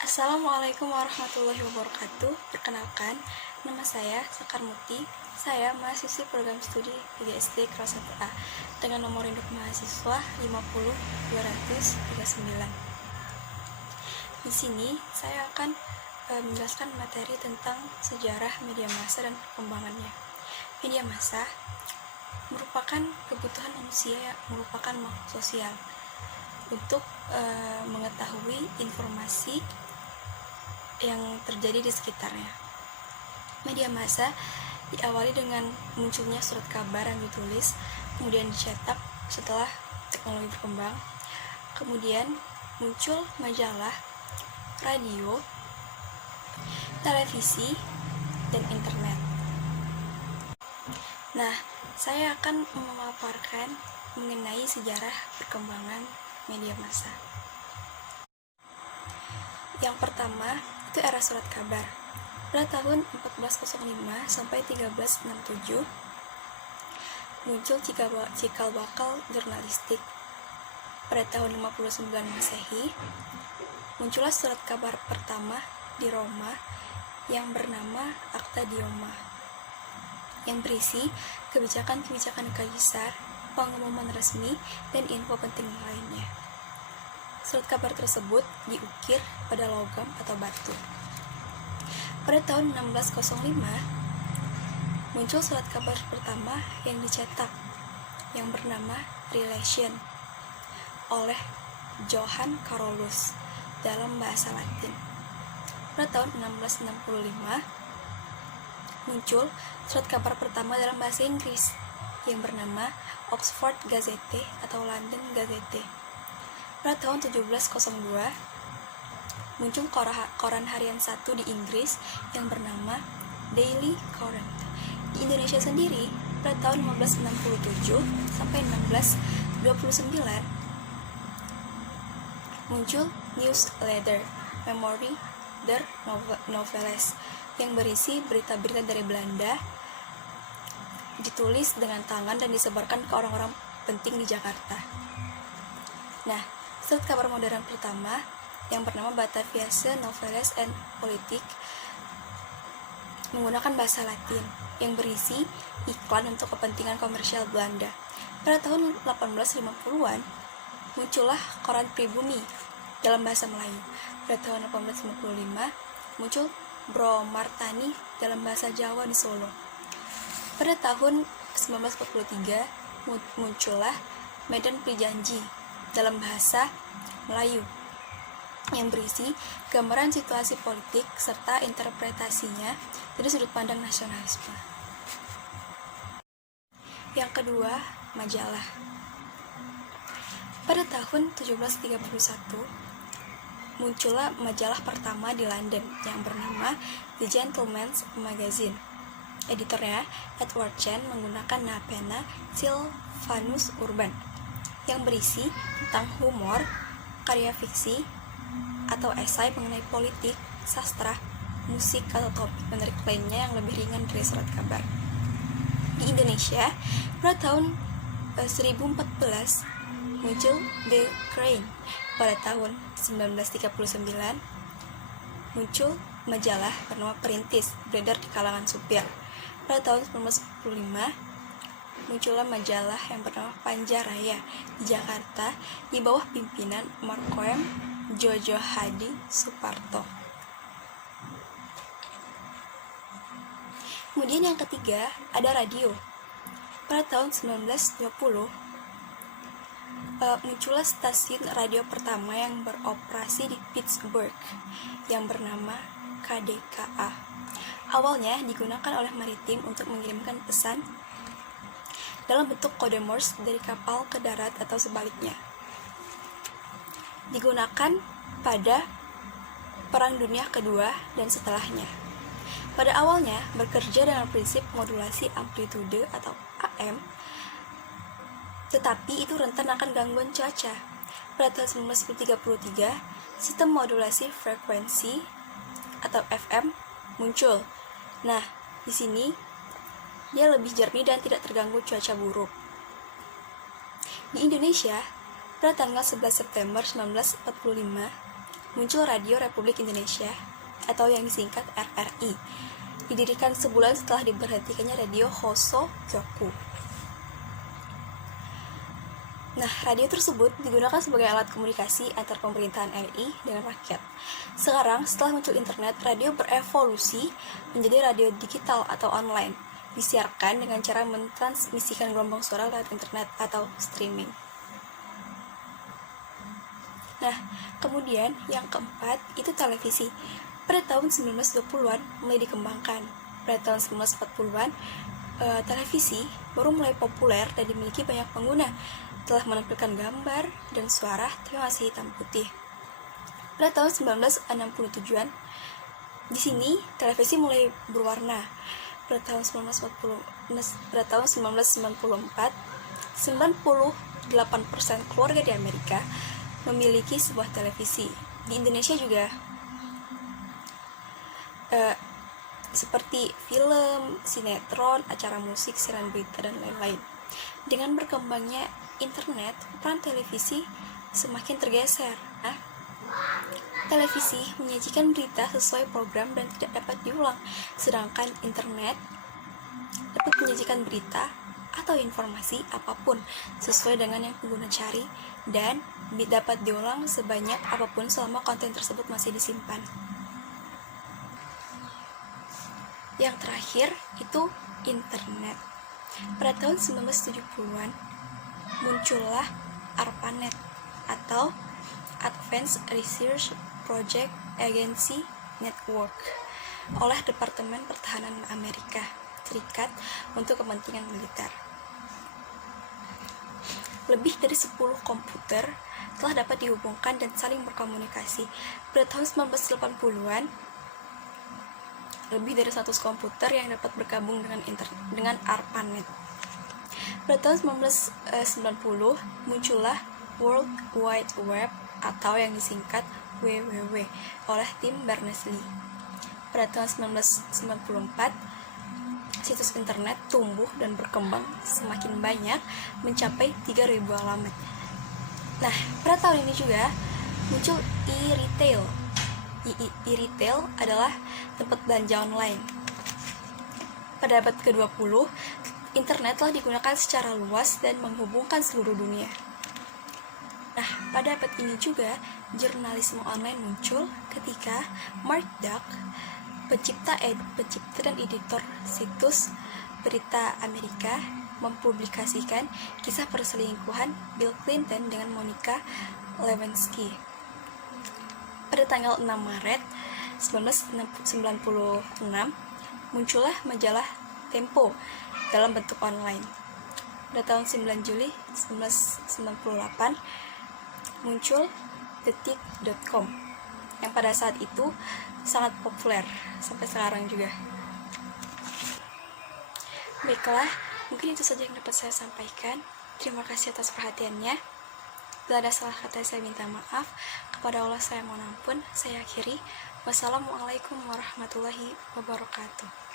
Assalamualaikum warahmatullahi wabarakatuh. Perkenalkan, nama saya Sekar Muti. Saya mahasiswi program studi IGSD kelas 1A dengan nomor induk mahasiswa 50239. Di sini saya akan menjelaskan materi tentang sejarah media massa dan perkembangannya. Media massa merupakan kebutuhan manusia, merupakan makhluk sosial untuk mengetahui informasi yang terjadi di sekitarnya. Media massa diawali dengan munculnya surat kabar yang ditulis, kemudian dicetak setelah teknologi berkembang. Kemudian muncul majalah, radio, televisi, dan internet. Nah, saya akan memaparkan mengenai sejarah perkembangan media massa. Yang pertama, itu era surat kabar. Pada tahun 1405 sampai 1367 muncul cikal bakal jurnalistik. Pada tahun 59 Masehi muncullah surat kabar pertama di Roma yang bernama Acta di Roma, yang berisi kebijakan-kebijakan kaisar, pengumuman resmi, dan info penting lainnya. Surat kabar tersebut diukir pada logam atau batu. Pada tahun 1605 muncul surat kabar pertama yang dicetak yang bernama Relation oleh Johann Carolus dalam bahasa Latin. Pada tahun 1665 muncul surat kabar pertama dalam bahasa Inggris yang bernama Oxford Gazette atau London Gazette. Pada tahun 1702 muncul koran harian satu di Inggris yang bernama Daily Courant. Di Indonesia sendiri pada tahun 1567 sampai 1629 muncul newsletter Memory der Noveles yang berisi berita-berita dari Belanda, ditulis dengan tangan dan disebarkan ke orang-orang penting di Jakarta. Nah, surat kabar modern pertama yang bernama Bataviase Noveles and Politik menggunakan bahasa Latin yang berisi iklan untuk kepentingan komersial Belanda. Pada tahun 1850-an muncullah koran Pribumi dalam bahasa Melayu. Pada tahun 1855 muncul Bro Martani dalam bahasa Jawa di Solo. Pada tahun 1943 muncullah Medan Prijanji dalam bahasa Melayu yang berisi gambaran situasi politik serta interpretasinya dari sudut pandang nasionalisme. Yang kedua, majalah. Pada tahun 1731 muncullah majalah pertama di London yang bernama The Gentleman's Magazine. Editornya Edward Chen menggunakan pena Sylvanus Urban yang berisi tentang humor, karya fiksi, atau esai mengenai politik, sastra, musik, atau topik menarik lainnya yang lebih ringan dari surat kabar. Di Indonesia, pada tahun 1014 muncul The Crane. Pada tahun 1939 muncul majalah bernama Perintis, beredar di kalangan supir. Pada tahun 1945 muncullah majalah yang bernama Panjaraya di Jakarta di bawah pimpinan Markoem Jojo Hadi Suparto. Kemudian yang ketiga ada radio. Pada tahun 1920 muncullah stasiun radio pertama yang beroperasi di Pittsburgh yang bernama KDKA. Awalnya digunakan oleh maritim untuk mengirimkan pesan dalam bentuk kode Morse dari kapal ke darat atau sebaliknya. Digunakan pada Perang Dunia Kedua dan setelahnya. Pada awalnya bekerja dengan prinsip modulasi amplitude atau AM, tetapi itu rentan akan gangguan cuaca. Pada tahun 1933, sistem modulasi frekuensi atau FM muncul. Nah, di sini dia lebih jernih dan tidak terganggu cuaca buruk. Di Indonesia, pada tanggal 11 September 1945, muncul Radio Republik Indonesia atau yang disingkat RRI. Didirikan sebulan setelah diberhentikannya Radio Hoso Kyoku. Nah, radio tersebut digunakan sebagai alat komunikasi antar pemerintahan RI dengan rakyat. Sekarang, setelah muncul internet, radio berevolusi menjadi radio digital atau online. Disiarkan dengan cara mentransmisikan gelombang suara lewat internet atau streaming. Nah, kemudian yang keempat itu televisi. Pada tahun 1920-an mulai dikembangkan. Pada tahun 1940-an, televisi baru mulai populer dan dimiliki banyak pengguna. Telah menampilkan gambar dan suara tapi masih hitam putih. Pada tahun 1967-an, di sini televisi mulai berwarna. Pada tahun 1994, 98% keluarga di Amerika memiliki sebuah televisi. Di Indonesia juga seperti film, sinetron, acara musik, siaran berita, dan lain-lain. Dengan berkembangnya internet, peran televisi semakin tergeser. Nah, televisi menyajikan berita sesuai program dan tidak dapat diulang, sedangkan internet dapat menyajikan berita atau informasi apapun sesuai dengan yang pengguna cari dan dapat diulang sebanyak apapun selama konten tersebut masih disimpan. Yang terakhir itu internet. Pada tahun 1970-an muncullah ARPANET atau Advanced Research Project Agency Network oleh Departemen Pertahanan Amerika Serikat untuk kepentingan militer. Lebih dari 10 komputer telah dapat dihubungkan dan saling berkomunikasi. Pada tahun 1980-an, lebih dari 100 komputer yang dapat bergabung dengan ARPANET. Pada tahun 1990, muncullah World Wide Web atau yang disingkat WWW oleh Tim Berners-Lee. Pada tahun 1994, situs internet tumbuh dan berkembang semakin banyak, mencapai 3.000 alamat. Nah, pada tahun ini juga muncul e-retail. E-retail adalah tempat belanja online. Pada abad ke-20, internet telah digunakan secara luas dan menghubungkan seluruh dunia. Nah, pada abad ini juga, jurnalisme online muncul ketika Mark Duck, pencipta dan editor situs berita Amerika, mempublikasikan kisah perselingkuhan Bill Clinton dengan Monica Lewinsky. Pada tanggal 6 Maret 1996, muncullah majalah Tempo dalam bentuk online. Pada tahun 9 Juli 1998, muncul detik.com yang pada saat itu sangat populer sampai sekarang juga. Baiklah, mungkin itu saja yang dapat saya sampaikan. Terima kasih atas perhatiannya. Bila ada salah kata, saya minta maaf. Kepada Allah saya mohon ampun. Saya akhiri. Wassalamualaikum warahmatullahi wabarakatuh.